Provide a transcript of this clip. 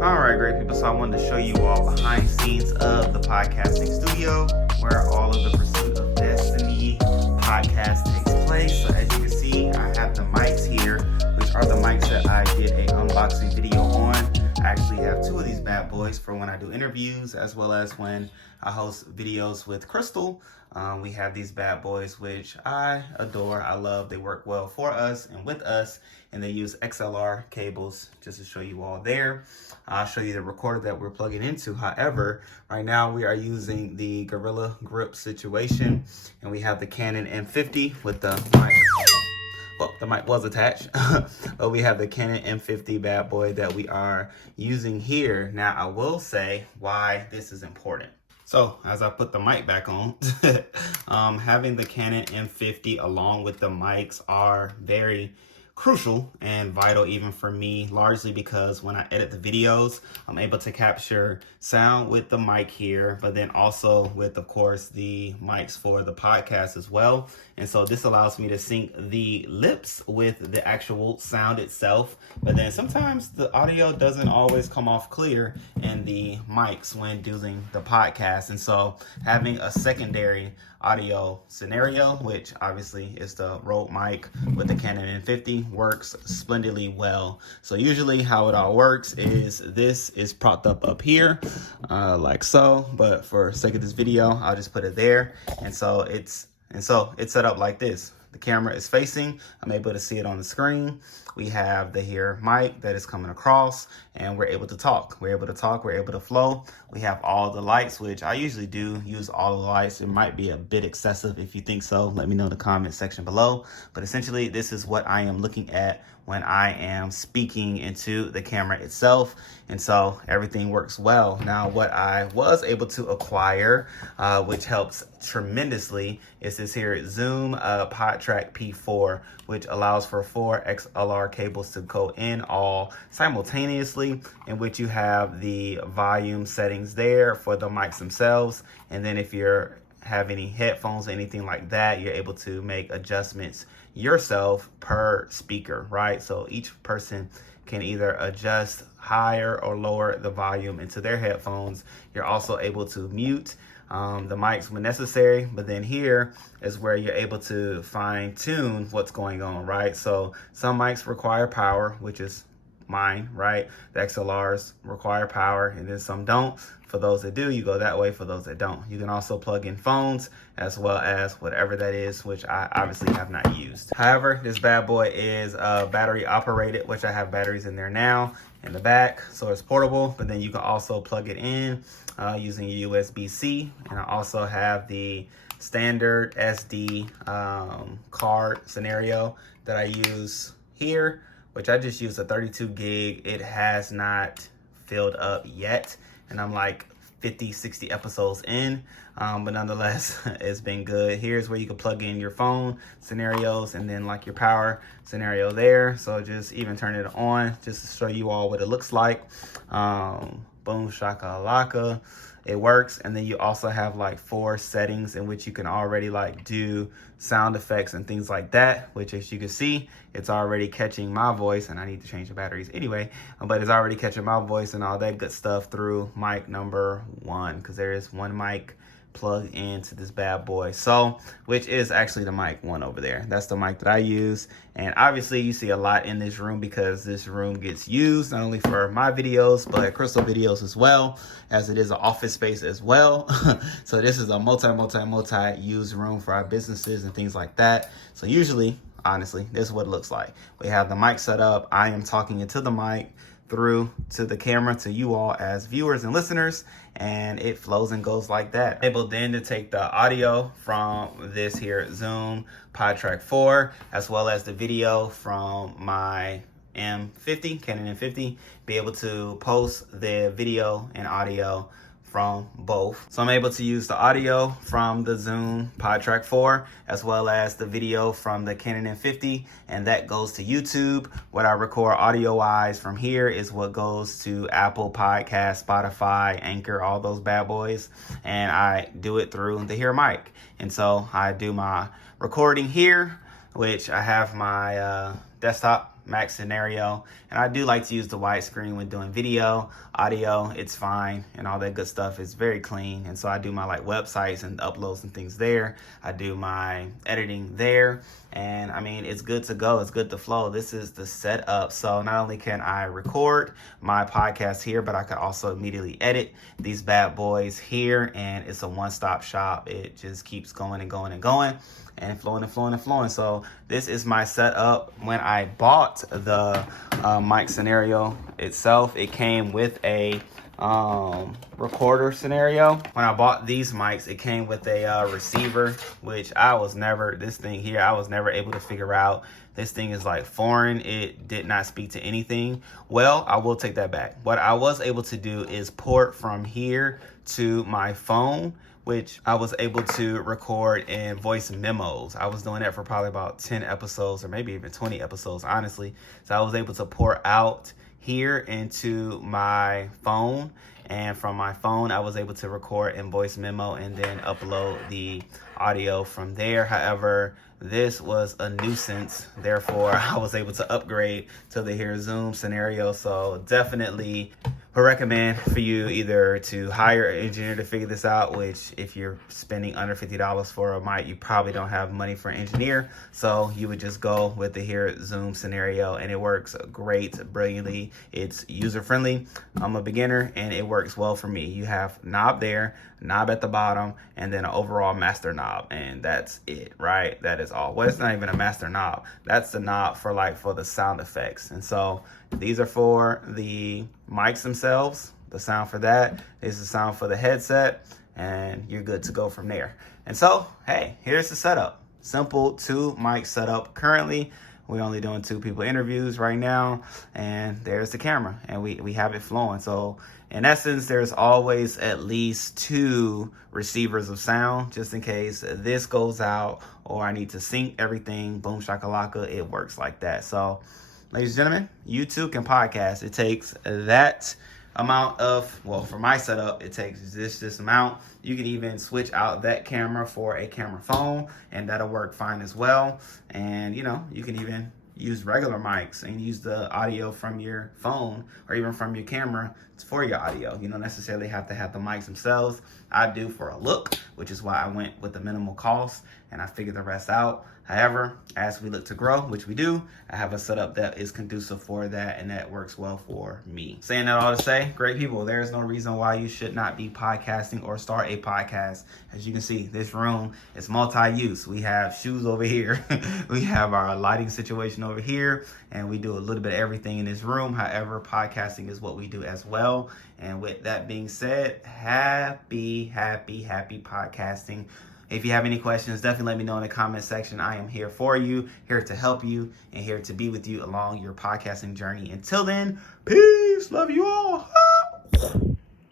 All right, great people. So I wanted to show you all behind the scenes of the podcasting studio, where all of the Pursuit of Destiny podcast takes place. So as you can see, I have the mics here, which are the mics that I did a unboxing video on. I actually have two of these bad boys for when I do interviews, as well as when I host videos with Crystal. We have these bad boys, which I adore. I love. They work well for us and with us, and they use XLR cables just to show you all there. I'll show you the recorder that we're plugging into. However, right now we are using the Gorilla Grip situation, and we have the Canon M50 with the mic. Well, the mic was attached, but we have the Canon M50 bad boy that we are using here. Now, I will say why this is important. So, as I put the mic back on, having the Canon M50 along with the mics are very crucial and vital even for me, largely because when I edit the videos, I'm able to capture sound with the mic here, but then also with, of course, the mics for the podcast as well. And so this allows me to sync the lips with the actual sound itself, but then sometimes the audio doesn't always come off clear in the mics when doing the podcast. And so having a secondary audio scenario, which obviously is the Rode mic with the Canon M50, works splendidly well. So usually how it all works is this is propped up here like so, but for sake of this video, I'll just put it there. And so it's set up like this. The camera is facing, I'm able to see it on the screen. We have the here mic that is coming across, and we're able to talk. We're able to flow. We have all the lights, which I usually do use all the lights. It might be a bit excessive. If you think so, let me know in the comment section below. But essentially, this is what I am looking at when I am speaking into the camera itself. And so everything works well. Now, what I was able to acquire, which helps tremendously, is this here Zoom PodTrack P4, which allows for 4 XLR cables to go in all simultaneously, in which you have the volume settings there for the mics themselves. And then if you're have any headphones or anything like that, you're able to make adjustments yourself per speaker, right? So each person can either adjust higher or lower the volume into their headphones. You're also able to mute the mics when necessary, but then here is where you're able to fine tune what's going on, right? So some mics require power, which is mine, right? The XLRs require power, and then some don't. For those that do, you go that way. For those that don't, you can also plug in phones as well as whatever that is, which I obviously have not used. However, this bad boy is battery operated, which I have batteries in there now in the back, so it's portable, but then you can also plug it in using a USB-C. And I also have the standard SD card scenario that I use here, which I just use a 32 gig. It has not filled up yet, and I'm like 50, 60 episodes in, but nonetheless, it's been good. Here's where you can plug in your phone scenarios and then like your power scenario there. So just even turn it on just to show you all what it looks like. Boom shakalaka. It works. And then you also have like 4 settings in which you can already like do sound effects and things like that, which as you can see, it's already catching my voice, and I need to change the batteries anyway, but it's already catching my voice and all that good stuff through mic number 1, because there is one mic plug into this bad boy, so which is actually the mic 1 over there. That's the mic that I use. And obviously you see a lot in this room because this room gets used not only for my videos but Crystal videos as well, as it is an office space as well. So this is a multi used room for our businesses and things like that. So usually, honestly, this is what it looks like. We have the mic set up. I am talking into the mic through to the camera to you all as viewers and listeners, and it flows and goes like that. Able then to take the audio from this here Zoom PodTrack 4 as well as the video from my M50, Canon M50, be able to post the video and audio from both. So I'm able to use the audio from the Zoom PodTrack 4 as well as the video from the Canon M50, and that goes to YouTube. What I record audio wise from here is what goes to Apple Podcast, Spotify, Anchor, all those bad boys, and I do it through the here mic. And so I do my recording here, which I have my desktop Mac scenario. And I do like to use the widescreen when doing video, audio, it's fine, and all that good stuff is very clean. And so I do my like websites and uploads and things there. I do my editing there. And I mean, it's good to go. It's good to flow. This is the setup. So not only can I record my podcast here, but I can also immediately edit these bad boys here. And it's a one-stop shop. It just keeps going and going and going and flowing and flowing and flowing. So this is my setup. When I bought the mic scenario itself, it came with a recorder scenario. When I bought these mics, it came with a receiver, which I was never able to figure out. This thing is like foreign. It did not speak to anything. Well, I will take that back. What I was able to do is port from here to my phone, which I was able to record in voice memos. I was doing that for probably about 10 episodes or maybe even 20 episodes, honestly. So I was able to port out here into my phone, and from my phone I was able to record in voice memo and then upload the audio from there. However, this was a nuisance, therefore I was able to upgrade to the Zoom scenario. So definitely would recommend for you either to hire an engineer to figure this out, which if you're spending under $50 for a mic, you probably don't have money for an engineer. So you would just go with the Zoom scenario, and it works great, brilliantly. It's user friendly. I'm a beginner and it works well for me. You have knob there, knob at the bottom, and then an overall master knob, and that's it, right? That is all. Well, it's not even a master knob. That's the knob for the sound effects. And so these are for the mics themselves, the sound for that. This is the sound for the headset, and you're good to go from there. And so, hey, here's the setup. Simple 2 mic setup. Currently, we're only doing 2 people interviews right now, and there's the camera, and we have it flowing. So in essence, there's always at least 2 receivers of sound, just in case this goes out or I need to sync everything. Boom shakalaka, it works like that. So ladies and gentlemen, you too can podcast. It takes that amount of, well, for my setup, it takes this amount. You can even switch out that camera for a camera phone, and that'll work fine as well. And you can even use regular mics and use the audio from your phone or even from your camera for your audio. You don't necessarily have to have the mics themselves. I do for a look, which is why I went with the minimal cost and I figured the rest out. However, as we look to grow, which we do, I have a setup that is conducive for that, and that works well for me. Saying that all to say, great people, there is no reason why you should not be podcasting or start a podcast. As you can see, this room is multi-use. We have shoes over here. We have our lighting situation over here, and we do a little bit of everything in this room. However, podcasting is what we do as well. And with that being said, happy podcasting. If you have any questions, definitely let me know in the comment section. I am here for you, here to help you, and here to be with you along your podcasting journey. Until then, peace. Love you all.